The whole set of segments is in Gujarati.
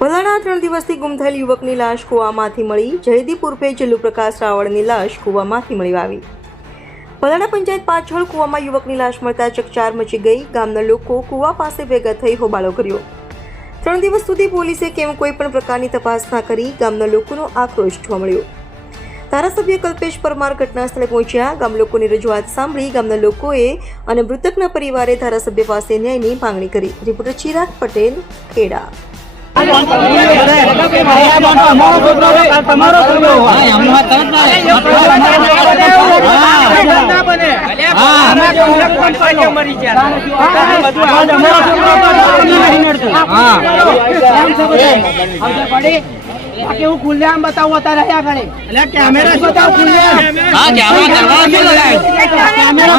ભલાણા ત્રણ દિવસથી ગુમ થયેલ યુવકની લાશ કૂવામાંથી મળી. જયદીપ ઉર્ફે જલ્લુ પ્રકાશ રાવળની લાશ કૂવામાંથી મળી આવી. ભલાણા પંચાયત પાછળ કૂવામાં યુવકની લાશ મળતા ચકચાર મચી ગઈ. ગામના લોકો કૂવા પાસે ભેગા થઈ હોબાળો કર્યો. ત્રણ દિવસ સુધી પોલીસે કેમ કોઈ પણ પ્રકારની તપાસ ના કરી ગામના લોકોનો આક્રોશ જોવા મળ્યો. ધારાસભ્ય કલ્પેશ પરમાર ઘટના સ્થળે પહોંચ્યા. ગામ લોકોની રજૂઆત સાંભળી ગામના લોકોએ અને મૃતકના પરિવારે ધારાસભ્ય પાસે ન્યાયની માંગણી કરી. રિપોર્ટર ચિરાગ પટેલ, ખેડા. કેવું ખુલ્લેઆમ બતાવું અત્યારે રહ્યા ઘણી એટલે કેમેરા બતાવ ખુલ્લેઆમ કેમેરા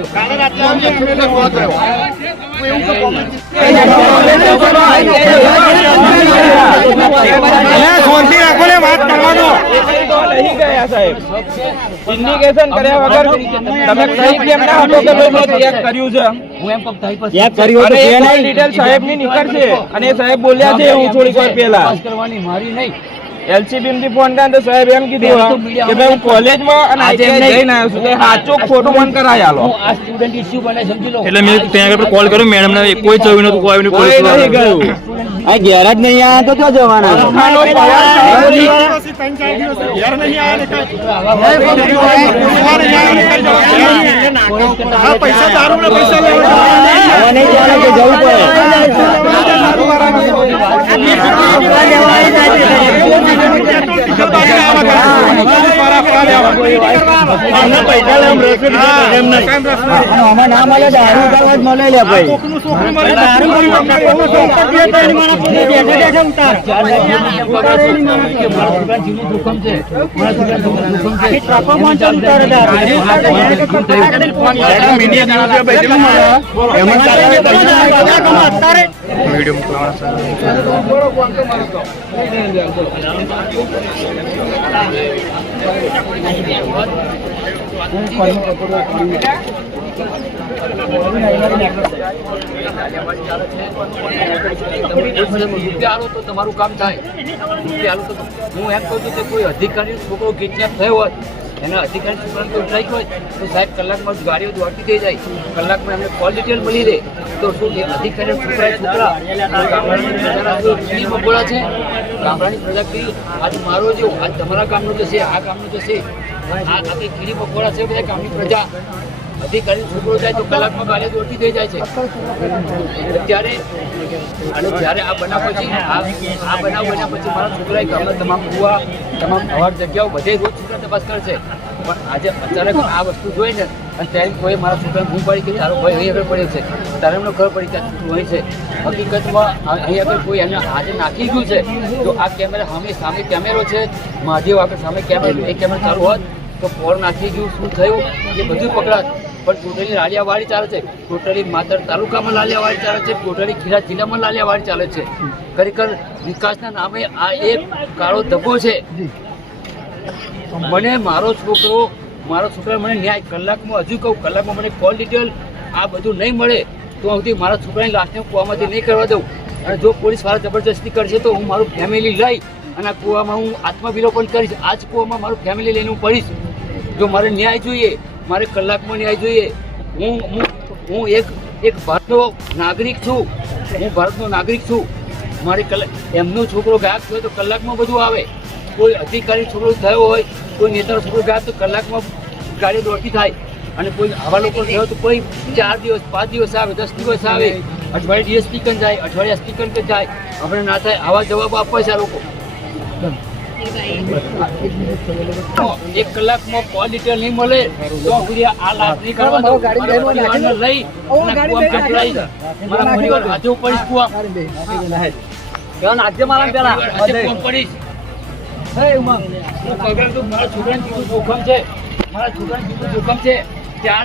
હા હા હા ના આવે, કરવાનું. કરવાનું. હા કરવાનું કરવાનું ઇન્ડિકેશન કર્યા વગર તમે કઈ કેમ ના હતો કે ભાઈ ચેક કર્યું છે? કોલ ડિટેલ સાહેબની. નીકળશે અને એ સાહેબ બોલ્યા છે હું થોડીક વાર પહેલા. એલસીબી થી ફોન કર્યો તો સાહેબ એમ કીધું કે ભાઈ હું કોલેજમાં અને આજે જઈને આવ્યો છું કે સાચું ખોટું મને કરાય આલો. એટલે મેં ત્યાં આગળ કોલ કર્યો મેડમ ને કોઈ જવું નતું કોઈ આવ્યું કોઈ નહીં, ગયું. આ ઘેર જ નહીં આયા તો ક્યાં જવાના પૈસા જવું પડે. આમાં ના મળે દારૂ ઉતારવા જ મળે લે ભાઈ. દારૂ વીડિયો મોકલવાના તમારું કામ થાય હું એમ કહું છું કે કોઈ અધિકારી છોકરો કિડનેપ થયો હોય એના અધિકારી કોઈ ઉઠાઈ હોય, તો સાહેબ કલાકમાં જ ગાડીઓ દોડતી થઈ જાય. કલાકમાં એમને કોલ ડિટેલ મળી રહે, તો શું એ અધિકારી છોકરા? છોકરા ગામડાની પ્રજાના છે? ગામડાની પ્રજા કીડી આજ મારો જો આજ તમારા ગામનો જશે, આ ગામનો જશે. આ આ કંઈ કીડી મકોડા છે બધા ગામની પ્રજા? અધિકારી છોકરો જાય તો કલાકમાં ગાડીઓ દોડતી થઈ જાય છે. ત્યારે અને જ્યારે આ બનાવ પછી, આ બનાવ બન્યા પછી મારા છોકરાએ ગામના તમામ કુવા, તમામ અવાર જગ્યાઓ બધે રોજ છોકરા તપાસ કરશે પણ આજે અચાનક આ વસ્તુ જોઈ ને, અને ત્યારે કોઈ મારા છોકરાને બૂમ પાડી કે તારો ભાઈ અહીં આગળ પડ્યો છે. ત્યારે એમને ખબર પડી કે અહીં છે. હકીકતમાં અહીં આગળ કોઈ એમને આજે નાખી ગયું છે. તો આ કેમેરા સામે સામે કેમેરો છે, મહાદેવ આગળ સામે કેમેરો એ કેમેરો ચાલુ હોત તો ફોર નાખી ગયું શું થયું? એ બધું પકડાત. પણ ટોટલી લાલિયાવાડી ચાલે છે. ટોટલી માતર તાલુકામાં લાલિયાવાડી ચાલે છે. ટોટલી ખીરા જિલ્લામાં લાલિયાવાડી ચાલે છે. ખરેખર વિકાસના નામે આ એક કાળો ધબ્બો છે. મને મારો છોકરો, મારો છોકરા મને ન્યાય કલાકમાં, હજુ કહું, કલાકમાં મને કોલ ડિટેલ આ બધું નહીં મળે, તો હું મારા છોકરાની લાશને કૂવામાંથી નહીં કરવા દઉં. અને જો પોલીસવાળા જબરજસ્તી કરશે તો હું મારું ફેમિલી લઈ અને કૂવામાં હું આત્મવિલોપન કરીશ. આ જ કૂવામાં મારું ફેમિલી લઈને હું પડીશ. જો મારે ન્યાય જોઈએ મારે કલાકમાં ન્યાય જોઈએ. હું હું હું એક એક ભારતનો નાગરિક છું. હું ભારતનો નાગરિક છું. મારે કલાક એમનો છોકરો ગાયબ થયો તો કલાકમાં બધું આવે. કોઈ અધિકારી છોકરો થયો હોય, કોઈ નેતાનો છોકરો ગાયબ તો કલાકમાં ગાડી દોડતી થાય. અને કોઈ આવા લોકો થયો તો કોઈ ચાર દિવસ, પાંચ દિવસ આવે, દસ દિવસ આવે. અઠવાડિયે ડીએસપી કન જાય, અઠવાડિયા સ્પીકર કન જાય. આપણે ના થાય, આવા જવાબ આપવા છે આ લોકો. એક કલાકમાં કોલ ડિટેલ નહીં મળે તો સુધી આ લાભ નહીં કરવા દો. પરિવારને લઈ. મારા પરિવાર હાથે ઉપડીશ કૂવા. આજે મારા પેલા. પડીશ. હું પગાર તો મારા છોકરાને જોખમ છે. મારા છોકરાને જોખમ છે. ચાર